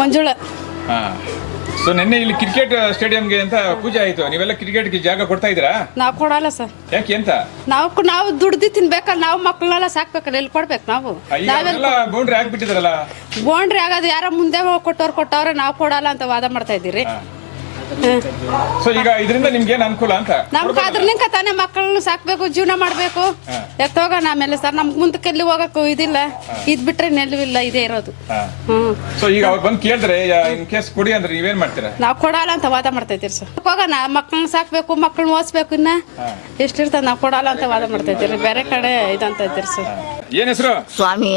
ಮಂಜುಳ. So ನಿನ್ನೆ ಇಲ್ಲಿ cricket ಸ್ಟೇಡಿಯಂಗೆ ಅಂತ ಪೂಜೆ ಆಯ್ತು. ನೀವೆಲ್ಲ ಕ್ರಿಕೆಟ್ಗೆ ಜಾಗ ಕೊಡ್ತಾ ಇದ್ದೀರಾ? ನಾವು ಕೊಡಲ್ಲ ಸರ್. ಯಾಕೆ ಅಂತ? ನಾವು ದುಡ್ದು ತಿನ್ಬೇಕಲ್ಲ, ನಾವು ಮಕ್ಕಳನ್ನೆಲ್ಲ ಸಾಕ್ಬೇಕಲ್ಲ, ಎಲ್ಲಿ ಕೊಡ್ಬೇಕು ನಾವು? ಬೌಂಡ್ರಿ ಹಾಕ್ಬಿಟ್ಟಿದಾರಲ್ಲ. ಬೋಂಡ್ರಿ ಆಗೋದು ಯಾರ ಮುಂದೆ ಕೊಟ್ಟವ್ರೆ, ನಾವು ಕೊಡಲ್ಲ ಅಂತ ವಾದ ಮಾಡ್ತಾ ಇದ್ದೀರಿ. ಸೊ ಈಗ ಇದರಿಂದ ನಿಮ್ಗೆ ಏನ್ ಅನುಕೂಲ ಅಂತ? ನಮ್ಗೆ ಅದ್ರಲಿಂಕ ತಾನೇ ಮಕ್ಕಳನ್ನ ಸಾಕ್ಬೇಕು, ಜೀವನ ಮಾಡ್ಬೇಕು. ಎತ್ತೋಗೋಣ ಆಮೇಲೆ ಸರ್, ನಮ್ಗೆ ಮುಂದಕ್ಕೆ ಎಲ್ಲಿ ಹೋಗಕ್ಕೂ ಇದಿಲ್ಲ. ಇದ್ ಬಿಟ್ರೆ ನೆಲವಿಲ್ಲ, ಇದೇ ಇರೋದು. ಸೊ ಈಗ ಅವ್ರು ಬಂದು ಕೇಳಿದ್ರೆ ಇನ್ ಕೇಸ್ ಕೊಡಿ ಅಂದ್ರೆ ನೀವೇನ್ ಮಾಡ್ತೀರಾ? ನಾವು ಕೊಡಲ್ಲ ಅಂತ ವಾದ ಮಾಡ್ತಾ ಇದ್ದೀರಿ ಸರ್. ಹೋಗೋಣ, ಮಕ್ಕಳನ್ನ ಸಾಕ್ಬೇಕು, ಮಕ್ಕಳನ್ನ ಓದಿಸ್ಬೇಕು. ಇನ್ನ ಎಷ್ಟಿರ್ತದೆ, ನಾವು ಕೊಡಲ್ಲ ಅಂತ ವಾದ ಮಾಡ್ತಾ ಇದ್ದೀರಿ. ಬೇರೆ ಕಡೆ ಇದಂತ ಇದ್ದೀರಿ ಸರ್. ಏನ್ ಹೆಸರು? ಸ್ವಾಮಿ,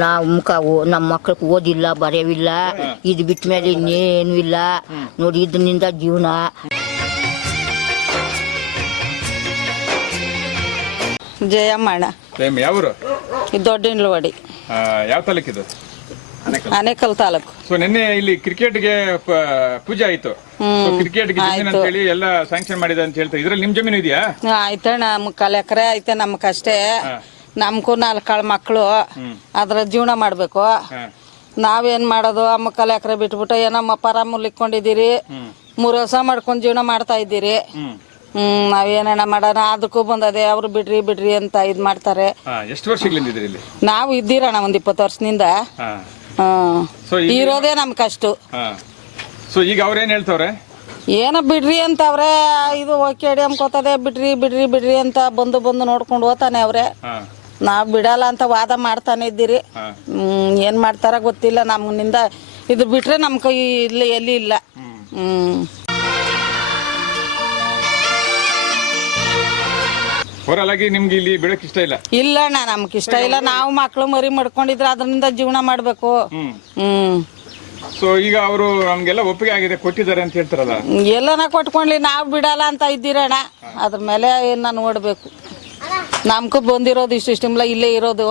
ನಾವು ನಮ್ಮ ಮಕ್ಕಳಿಗೆ ಓದಿಲ್ಲ, ಬರೆಯವಿಲ್ಲ. ಇದು ಬಿಟ್ಟ ಮೇಲೆ ಇನ್ನೇನು ಇಲ್ಲ ನೋಡಿ. ಇದರಿಂದ ಜೀವನ. ಜಯಮ್ಮಣ್ಣ, ಯಾವರು? ದೊಡ್ಡ ಇಂಡ್ಲವಾಡಿ. ಯಾವ ತಾಲೂಕಿದು? ಆನೇಕಲ್ ತಾಲೂಕು. ಸೊ ನಿನ್ನೆ ಇಲ್ಲಿ ಕ್ರಿಕೆಟ್ಗೆ ಪೂಜೆ ಆಯ್ತು. ಕ್ರಿಕೆಟ್ಗೆ ಜಮೀನು ಅಂತ ಹೇಳಿ ಎಲ್ಲ ಸ್ಯಾಂಕ್ಷನ್ ಮಾಡಿದೆ ಅಂತ ಹೇಳ್ತಾರೆ. ಇದ್ರಲ್ಲಿ ನಿಮ್ ಜಮೀನು ಇದೆಯಾ? ಆಯ್ತಣ್ಣ, 3 ಎಕರೆ ಐತೆ ನಮ್ಕಷ್ಟೇ. ನಮ್ಗೂ 4 ಮಕ್ಕಳು, ಅದ್ರ ಜೀವನ ಮಾಡ್ಬೇಕು. ನಾವೇನ್ ಮಾಡೋದು? 3 ಎಕರೆ ಬಿಟ್ಬಿಟ್ಟು ಏನೋ ಪರಾಮೂಲ್ ಇಕ್ಕೊಂಡಿದ್ದೀರಿ. 3 ವರ್ಷ ಮಾಡ್ಕೊಂಡು ಜೀವನ ಮಾಡ್ತಾ ಇದ್ದೀರಿ. ನಾವೇನಣ್ಣ ಮಾಡೋಣ? ಅದಕ್ಕೂ ಬಂದದೆ, ಅವ್ರು ಬಿಡ್ರಿ ಅಂತ ಇದ್ ಮಾಡ್ತಾರೆ. ಎಷ್ಟು ವರ್ಷಗಳಿಂದ ಇದ್ರಿ ಇಲ್ಲಿ? ನಾವು ಇದ್ದೀರಣ್ಣ ಒಂದ್ 20 ವರ್ಷದಿಂದ. ಇರೋದೇ ನಮ್ ಕಷ್ಟ. ಸೊ ಈಗ ಅವ್ರೇನ್ ಹೇಳ್ತವ್ರೆ? ಏನೋ ಬಿಡ್ರಿ ಅಂತ ಅವ್ರೆ. ಇದು ಕೇಡಿ ಅಮ್ಕೋತದೆ, ಬಿಡ್ರಿ ಅಂತ ಬಂದು ನೋಡ್ಕೊಂಡು ಹೋಗ್ತಾನೆ ಅವ್ರೆ. ನಾವ್ ಬಿಡಲ್ಲ ಅಂತ ವಾದ ಮಾಡ್ತಾನೆ ಇದ್ದೀರಿ. ಏನ್ ಮಾಡ್ತಾರ ಗೊತ್ತಿಲ್ಲ. ನಮ್ಮಿಂದ ಇದು ಬಿಟ್ರೆ ನಮ್ ಕೈ ಇಲ್ಲಿ ಎಲ್ಲಿ ಇಲ್ಲ. ಹೊರಲಾಗಿ ನಿಮ್ಗೆ ಇಲ್ಲಿ ಬಿಡಕ್ ಇಷ್ಟ ಇಲ್ಲ? ಇಲ್ಲಣ್ಣ, ನಮ್ಗೆ ಇಷ್ಟ ಇಲ್ಲ. ನಾವು ಮಕ್ಳು ಮರಿ ಮಾಡ್ಕೊಂಡಿದ್ರೆ ಅದರಿಂದ ಜೀವನ ಮಾಡ್ಬೇಕು. ಸೊ ಈಗ ಅವರು ನಮ್ಗೆಲ್ಲ ಒಪ್ಪಿಗೆ ಆಗಿದೆ, ಕೊಟ್ಟಿದ್ದಾರೆ ಅಂತ ಹೇಳ್ತಾರಲ್ಲ. ಎಲ್ಲನ ಕೊಟ್ಕೊಂಡ್ಲಿ, ನಾವು ಬಿಡಲ್ಲ ಅಂತ ಇದ್ದೀರಣ್ಣ. ಅದ್ರ ಮೇಲೆ ಏನ ನೋಡ್ಬೇಕು. ನಮ್ಗೂ ಬಂದಿರೋದು ಇಷ್ಟಿಲ್ಲ, ಇಲ್ಲೇ ಇರೋದು,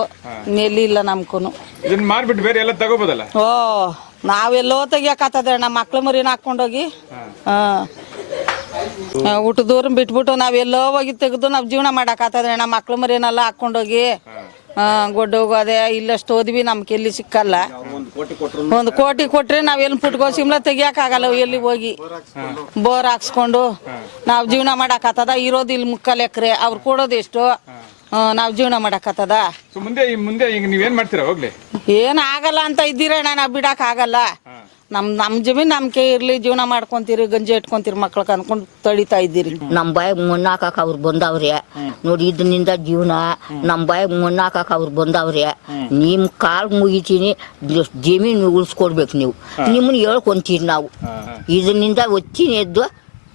ಎಲ್ಲಿ ಇಲ್ಲ ನಮ್ಗೂ. ಇದನ್ನ ಮಾರ್ಬಿಟ್ಟು ಬೇರೆ ಎಲ್ಲ ತಗೋಬೋದಲ್ಲ? ಓ, ನಾವೆಲ್ಲೋ ತೆಗಿಯಕತ್ತದೆ ಅಣ್ಣ, ಮಕ್ಳು ಮರಿನ ಹಾಕೊಂಡೋಗಿ. ಊಟದವ್ರನ್ನ ಬಿಟ್ಬಿಟ್ಟು ನಾವೆಲ್ಲೋ ಹೋಗಿ ತೆಗೆದು ನಾವ್ ಜೀವನ ಮಾಡಕತ್ತದೆ ಅಣ್ಣ. ಮಕ್ಳು ಮರಿನೆಲ್ಲ ಹಾಕೊಂಡೋಗಿ ಗೊಡ್ಡ ಹೋಗೋದೆ. ಇಲ್ಲಷ್ಟು ಓದ್ವಿ, ನಮ್ಗೆ ಎಲ್ಲಿ ಸಿಕ್ಕಲ್ಲ. 1 ಕೋಟಿ ಕೊಟ್ರೆ ನಾವೆಲ್ಲಿ ಪುಟ್ಕೋ ಸಿಮ್ಲ ತೆಗಿಯಕಾಗಲ್ಲ. ಎಲ್ಲಿ ಹೋಗಿ ಬೋರ್ ಹಾಕ್ಸ್ಕೊಂಡು ನಾವ್ ಜೀವನ ಮಾಡಕತ್ತದ. ಇರೋದು ಇಲ್ಲಿ 3 ಎಕರೆ, ಅವ್ರು ಕೊಡೋದು ಎಷ್ಟು? ನಾವ್ ಜೀವನ ಮಾಡಕತ್ತದ. ಮುಂದೆ ಈಗ ನೀವೇನ್ ಮಾಡ್ತೀರಾ? ಹೋಗ್ಲಿ, ಏನ್ ಆಗಲ್ಲ ಅಂತ ಇದ್ದೀರಣ್ಣ. ನಾವ್ ಬಿಡಕ್ ಆಗಲ್ಲ. ನಮ್ ಜಮೀನ್ ನಮ್ಗೆ ಇರ್ಲಿ, ಜೀವನ ಮಾಡ್ಕೊಂತೀರಿ, ಗಂಜಿ ಇಟ್ಕೊಂತೀರಿ, ಮಕ್ಳಕ್ ಅನ್ಕೊಂಡ್ ತಡಿತಾ ಇದ್ದೀರಿ. ನಮ್ ಬಾಯಿಗೆ ಮಣ್ಣು ಹಾಕಕ್ ಅವ್ರು ಬಂದವ್ರೆ ನೋಡಿ. ಇದರಿಂದ ಜೀವನ. ನಮ್ ಬಾಯಿಗೆ ಮಣ್ಣು ಹಾಕಕ್ ಅವ್ರು ಬಂದವ್ರೆ. ನಿಮ್ ಕಾಲ್ ಮುಗಿತೀನಿ, ಜಮೀನು ಉಳಿಸ್ಕೊಡ್ಬೇಕು ನೀವು. ನಿಮ್ಮನ್ನ ಹೇಳ್ಕೊಂತೀರಿ ನಾವು. ಇದರಿಂದ ಒಚ್ಚಿನ ಎದ್ದು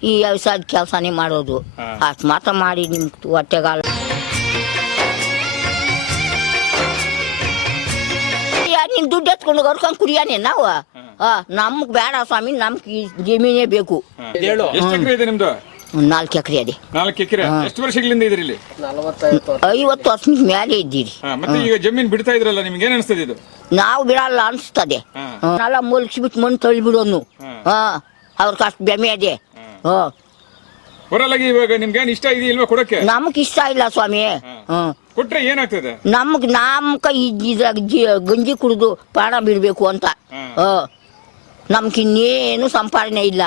ಈ ವ್ಯವಸಾಯದ ಕೆಲಸನೇ ಮಾಡೋದು. ಅಷ್ಟು ಮಾತ್ರ ಮಾಡಿ ನಿಮ್ ಹೊಟ್ಟೆಗಾಲ. ನಿನ್ ದುಡ್ಡು ಎತ್ಕೊಂಡು ಹೊರ್ಕೊಂಡ್ ಕುಡಿಯಾನೆ ನಾವು. ನಮ್ಗ್ ಬೇಡ ಸ್ವಾಮಿ, ನಮ್ಗೆ ಜಮೀನೇ ಬೇಕು. ಎಷ್ಟು ಎಕರೆ ಇದೆ ನಿಮ್ದು? 4 ಎಕರೆ ಅದೇ. 4 ಎಕರೆ. ಎಷ್ಟು ವರ್ಷಗಳಿಂದ ಇದ್ರಿ ಇಲ್ಲಿ? 50 ವರ್ಷದ ಮೇಲೆ ಇದ್ದೀರಿ. ಮತ್ತೆ ಈಗ ಜಮೀನ್ ಬಿಡ್ತಾ ಇದ್ರಲ್ಲ, ನಿಮ್ಗೆ ಏನ್ ಅನಿಸ್ತದೆ ಇದು? ನಾವು ಬಿಡಲ್ಲ ಅನ್ಸ್ತದೆ. ನಾವೆಲ್ಲ ಮುಲ್ಸಿಬಿಟ್ಟು ಮಣ್ಣು ತಳ್ಳಿಬಿಡೋನು. ಅವ್ರಿಗೆ ಅಷ್ಟು ಬೆಮೆ ಅದೇ. ಹೊರಲಾಗಿ ಇವಾಗ ನಿಮ್ಗೆ ಏನ್ ಇಷ್ಟ ಇದೆಯಲ್ವಾ ಕೊಡಕ್ಕೆ? ನಮಗ್ ಇಷ್ಟ ಇಲ್ಲ ಸ್ವಾಮಿ. ಕೊಟ್ರೆ ಏನಾಗ್ತದೆ? ನಮ್ಕ ಗಂಜಿ ಕುಡಿದು ಪ್ರಾಣ ಬಿಡ್ಬೇಕು ಅಂತ. ನಮ್ಗೆ ಇನ್ನೇನು ಸಂಪಾದನೆ ಇಲ್ಲ.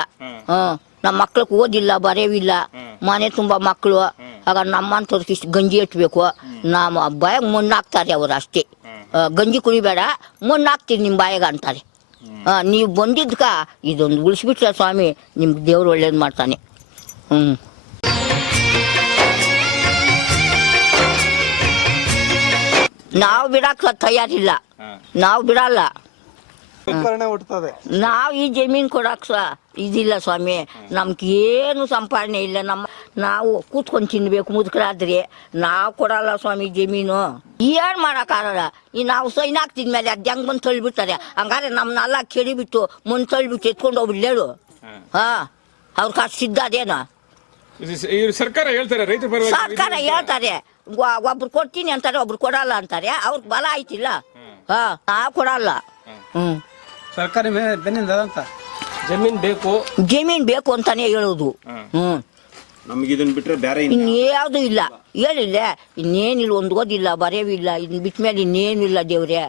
ನಮ್ಮ ಮಕ್ಳಿಗೆ ಓದಿಲ್ಲ, ಬರೆಯವಿಲ್ಲ, ಮನೆ ತುಂಬಾ ಮಕ್ಕಳು. ಆಗ ನಮ್ಮಂತವ್ರಿಗೆ ಇಷ್ಟು ಗಂಜಿ ಇಟ್ಬೇಕು. ನಮ್ಮ ಬಾಯಾಗ ಮಣ್ಣು ಹಾಕ್ತಾರೆ ಅವ್ರು ಅಷ್ಟೇ. ಗಂಜಿ ಕುಡಿಬೇಡ, ಮಣ್ಣು ಹಾಕ್ತೀರಿ ನಿಮ್ಮ ಬಾಯಾಗ ಅಂತಾರೆ. ನೀವು ಬಂದಿದ್ಕ ಇದೊಂದು ಉಳಿಸ್ಬಿಟ್ರೆ ಸ್ವಾಮಿ, ನಿಮ್ಗೆ ದೇವ್ರು ಒಳ್ಳೇದು ಮಾಡ್ತಾನೆ. ನಾವು ಬಿಡಕ್ಕ ತಯಾರಿಲ್ಲ, ನಾವು ಬಿಡಲ್ಲ. ನಾವು ಈ ಜಮೀನ್ ಕೊಡಕ್ ಇದಿಲ್ಲ ಸ್ವಾಮಿ. ನಮ್ಗೆ ಏನು ಸಂಪಾದನೆ ಇಲ್ಲ. ನಾವು ಕೂತ್ಕೊಂಡು ತಿನ್ಬೇಕು ಮುದುಕರಾದ್ರೆ. ನಾವು ಕೊಡಲ್ಲ ಸ್ವಾಮಿ ಜಮೀನು. ಏನ್ ಮಾಡಕ್ಕಾಗಲ್ಲ. ಈ ನಾವು ಸೈನ್ ಹಾಕ್ತಿದ್ಮೇಲೆ ಅದ್ ಹೆಂಗ್ ಬಂದು ತಳ್ಳಿಬಿಡ್ತಾರೆ. ಹಂಗಾರೆ ನಮ್ನೆಲ್ಲ ಕೆಡಿಬಿಟ್ಟು ಮುಂದೆ ತಳ್ಳಿಬಿಟ್ಟು ಎತ್ಕೊಂಡು ಹೋಗ್ಬಿಡ್ಲೇಳು. ಅವ್ರ ಕಷ್ಟ ಸಿದ್ಧ ಅದೇನ? ಸರ್ಕಾರ ಹೇಳ್ತಾರೆ, ರೈತ ಸರ್ಕಾರ ಹೇಳ್ತಾರೆ, ಒಬ್ರು ಕೊಡ್ತೀನಿ ಅಂತಾರೆ, ಒಬ್ರು ಕೊಡಲ್ಲ ಅಂತಾರೆ. ಅವ್ರಿಗೆ ಬಲ ಆಯ್ತಿಲ್ಲ. ನಾವು ಕೊಡಲ್ಲ. ಸರ್ಕಾರಿ ಜಮೀನ್ ಬೇಕು ಅಂತಾನೆ ಹೇಳೋದು. ನಮ್ಗೆ ಇದನ್ನ ಬಿಟ್ರೆ ಬೇರೆ ಇನ್ಯಾವುದು ಇಲ್ಲ. ಹೇಳಿಲ್ಲ, ಇನ್ನೇನಿಲ್ಲ, ಒಂದು ಓದಿಲ್ಲ, ಬರೆಯವಿಲ್ಲ. ಇದನ್ನ ಬಿಟ್ಟ ಮೇಲೆ ಇನ್ನೇನಿಲ್ಲ ದೇವ್ರೆ.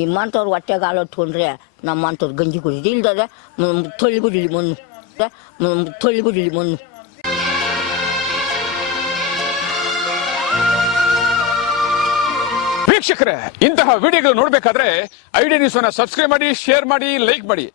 ನಿಮ್ಮಂಥವ್ರು ಹೊಟ್ಟೆಗೆ ಹಾಲೊಟ್ಕೊಂಡ್ರೆ ನಮ್ಮಂಥವ್ರು ಗಂಜಿ ಕುಡಿದು ಇಲ್ದದೆ ತೊಳಿಬಿಡಲಿ ಮಣ್ಣು ವೀಕ್ಷಕರೇ, ಇಂತಹ ವಿಡಿಯೋಗಳು ನೋಡ್ಬೇಕಾದ್ರೆ ಐಡಿ ನ್ಯೂಸ್ ಅನ್ನ ಸಬ್ಸ್ಕ್ರೈಬ್ ಮಾಡಿ, ಶೇರ್ ಮಾಡಿ, ಲೈಕ್ ಮಾಡಿ.